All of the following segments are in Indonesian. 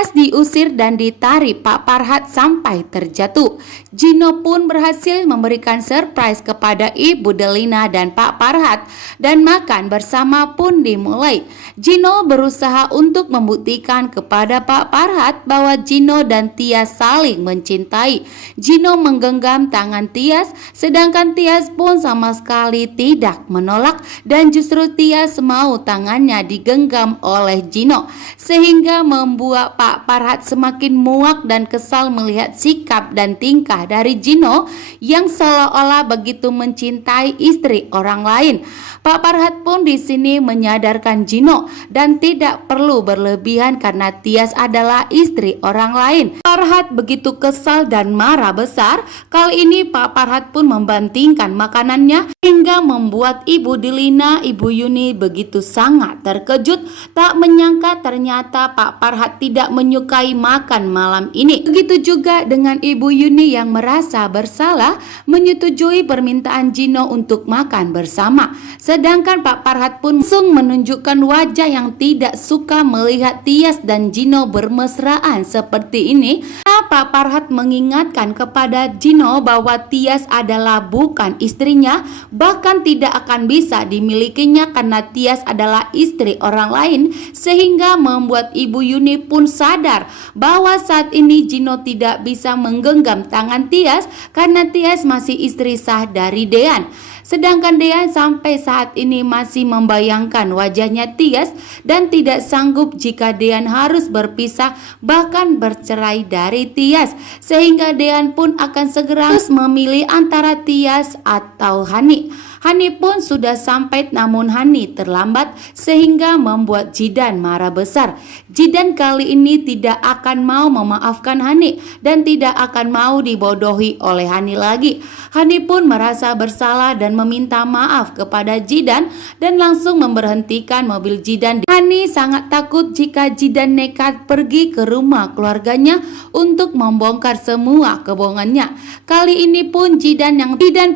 Tias diusir dan ditarik Pak Farhat sampai terjatuh. Gino pun berhasil memberikan surprise kepada Ibu Delina dan Pak Farhat dan makan bersama pun dimulai. Gino berusaha untuk membuktikan kepada Pak Farhat bahwa Gino dan Tias saling mencintai. Gino menggenggam tangan Tias, sedangkan Tias pun sama sekali tidak menolak dan justru Tias mau tangannya digenggam oleh Gino, sehingga membuat Pak Farhat semakin muak dan kesal melihat sikap dan tingkah dari Gino yang seolah-olah begitu mencintai istri orang lain. Pak Farhat pun di sini menyadarkan Gino dan tidak perlu berlebihan karena Tias adalah istri orang lain. Farhat begitu kesal dan marah besar. Kali ini Pak Farhat pun membantingkan makanannya hingga membuat Ibu Delina, Ibu Yuni begitu sangat terkejut. Tak menyangka ternyata Pak Farhat tidak menyukai makan malam ini. Begitu juga dengan Ibu Yuni yang merasa bersalah menyetujui permintaan Gino untuk makan bersama. Sedangkan Pak Farhat pun langsung menunjukkan wajah yang tidak suka melihat Tias dan Gino bermesraan seperti ini. Pak Farhat mengingatkan kepada Gino bahwa Tias adalah bukan istrinya, bahkan tidak akan bisa dimilikinya karena Tias adalah istri orang lain, sehingga membuat Ibu Yuni pun sadar bahwa saat ini Gino tidak bisa menggenggam tangan Tias karena Tias masih istri sah dari Dean. Sedangkan Dean sampai saat ini masih membayangkan wajahnya Tias dan tidak sanggup jika Dean harus berpisah bahkan bercerai dari Tias, sehingga Dean pun akan segera memilih antara Tias atau Hani. Hani pun sudah sampai namun Hani terlambat sehingga membuat Jidan marah besar. Jidan kali ini tidak akan mau memaafkan Hani dan tidak akan mau dibodohi oleh Hani lagi. Hani pun merasa bersalah dan meminta maaf kepada Jidan dan langsung memberhentikan mobil Jidan. Hani sangat takut jika Jidan nekat pergi ke rumah keluarganya untuk membongkar semua kebohongannya. Kali ini pun Jidan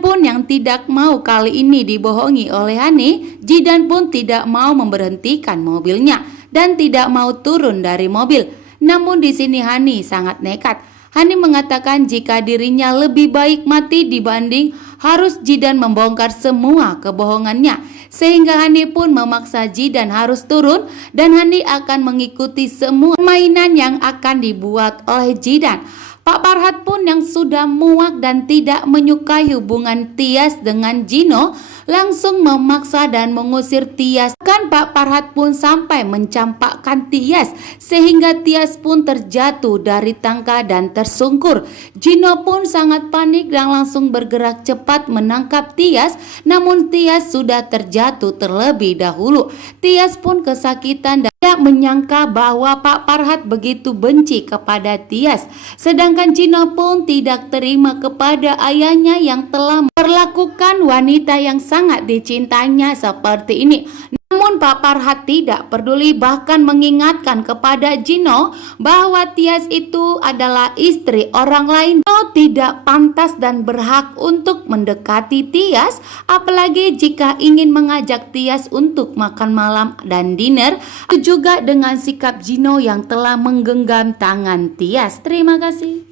pun yang tidak mau kali ini dibohongi oleh Hani. Jidan pun tidak mau memberhentikan mobilnya dan tidak mau turun dari mobil. Namun di sini Hani sangat nekat. Hani mengatakan jika dirinya lebih baik mati dibanding harus Jidan membongkar semua kebohongannya. Sehingga Hani pun memaksa Jidan harus turun dan Hani akan mengikuti semua mainan yang akan dibuat oleh Jidan. Pak Farhat pun yang sudah muak dan tidak menyukai hubungan Tias dengan Gino langsung memaksa dan mengusir Tias. Kan Pak Farhat pun sampai mencampakkan Tias sehingga Tias pun terjatuh dari tangga dan tersungkur. Gino pun sangat panik dan langsung bergerak cepat menangkap Tias, namun Tias sudah terjatuh terlebih dahulu. Tias pun kesakitan dan tidak menyangka bahwa Pak Farhat begitu benci kepada Tias. Sedangkan Gino pun tidak terima kepada ayahnya yang telah memperlakukan wanita yang sangat dicintainya seperti ini. Namun Pak Farhat tidak peduli, bahkan mengingatkan kepada Gino bahwa Tias itu adalah istri orang lain. Gino tidak pantas dan berhak untuk mendekati Tias, apalagi jika ingin mengajak Tias untuk makan malam dan dinner. Juga dengan sikap Gino yang telah menggenggam tangan Tias. Terima kasih.